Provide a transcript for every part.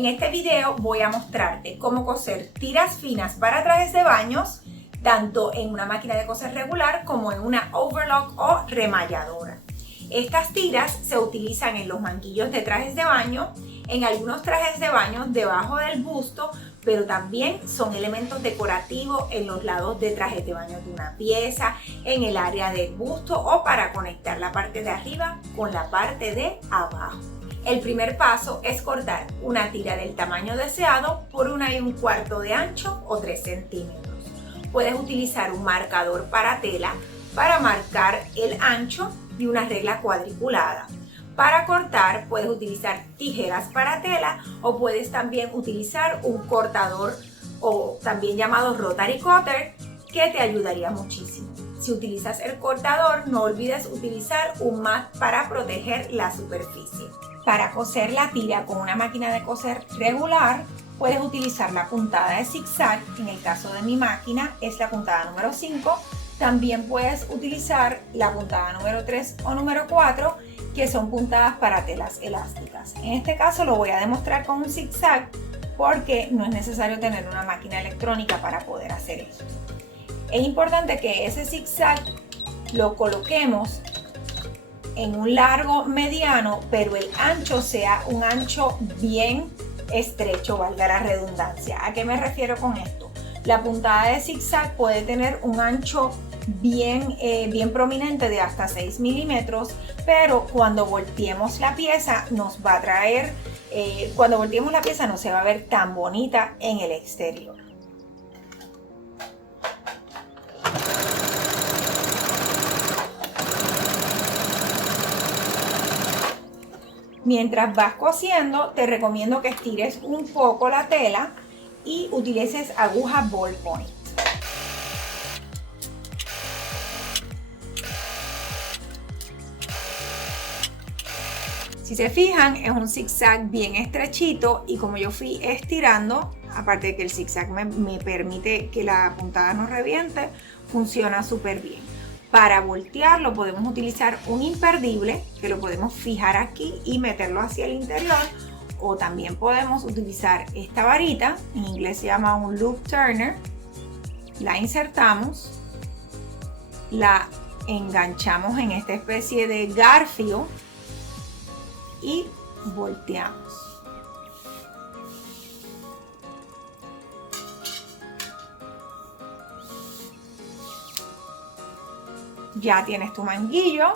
En este video voy a mostrarte cómo coser tiras finas para trajes de baños, tanto en una máquina de coser regular como en una overlock o remalladora. Estas tiras se utilizan en los manguillos de trajes de baño, en algunos trajes de baño debajo del busto, pero también son elementos decorativos en los lados de trajes de baño de una pieza, en el área del busto o para conectar la parte de arriba con la parte de abajo. El primer paso es cortar una tira del tamaño deseado por 1 1/4 de ancho o 3 centímetros. Puedes utilizar un marcador para tela para marcar el ancho y una regla cuadriculada. Para cortar puedes utilizar tijeras para tela o puedes también utilizar un cortador o también llamado rotary cutter que te ayudaría muchísimo. Si utilizas el cortador, no olvides utilizar un mat para proteger la superficie. Para coser la tira con una máquina de coser regular, puedes utilizar la puntada de zigzag. En el caso de mi máquina es la puntada número 5. También puedes utilizar la puntada número 3 o número 4, que son puntadas para telas elásticas. En este caso lo voy a demostrar con un zigzag porque no es necesario tener una máquina electrónica para poder hacer eso. Es importante que ese zigzag lo coloquemos en un largo mediano, pero el ancho sea un ancho bien estrecho, valga la redundancia. ¿A qué me refiero con esto? La puntada de zigzag puede tener un ancho bien prominente de hasta 6 milímetros, pero cuando volteemos la pieza nos va a traer, cuando volteemos la pieza no se va a ver tan bonita en el exterior. Mientras vas cosiendo, te recomiendo que estires un poco la tela y utilices aguja ballpoint. Si se fijan, es un zigzag bien estrechito y como yo fui estirando, aparte de que el zigzag me permite que la puntada no reviente, funciona súper bien. Para voltearlo podemos utilizar un imperdible que lo podemos fijar aquí y meterlo hacia el interior, o también podemos utilizar esta varita, en inglés se llama un loop turner. La insertamos, la enganchamos en esta especie de garfio y volteamos. Ya tienes tu manguillo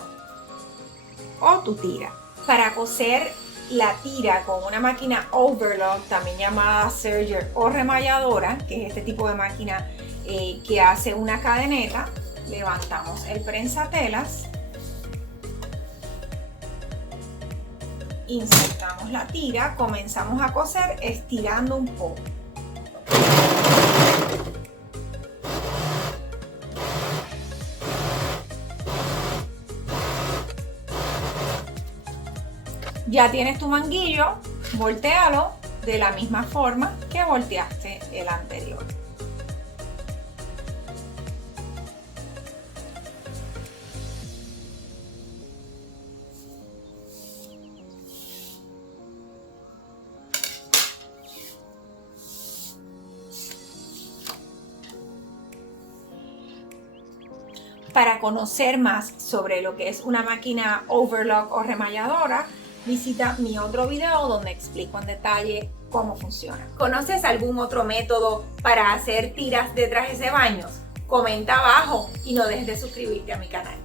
o tu tira. Para coser la tira con una máquina overlock, también llamada serger o remalladora, que es este tipo de máquina que hace una cadeneta, levantamos el prensatelas, insertamos la tira, comenzamos a coser estirando un poco. Ya tienes tu manguillo, voltéalo de la misma forma que volteaste el anterior. Para conocer más sobre lo que es una máquina overlock o remalladora, visita mi otro video donde explico en detalle cómo funciona. ¿Conoces algún otro método para hacer tiras de trajes de baños? Comenta abajo y no dejes de suscribirte a mi canal.